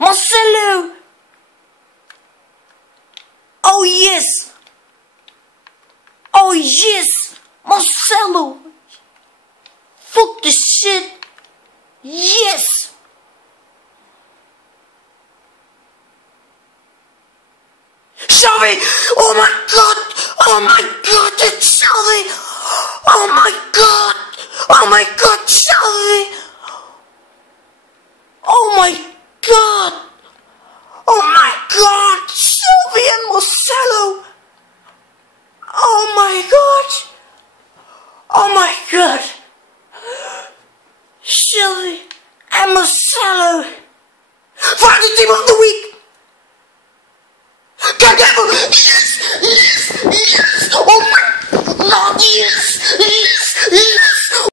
Marcelo! Oh yes! Oh yes! Marcelo! Fuck this shit! Yes! Xavi! Oh my god! Oh my god! It's Xavi! Oh my god! Oh my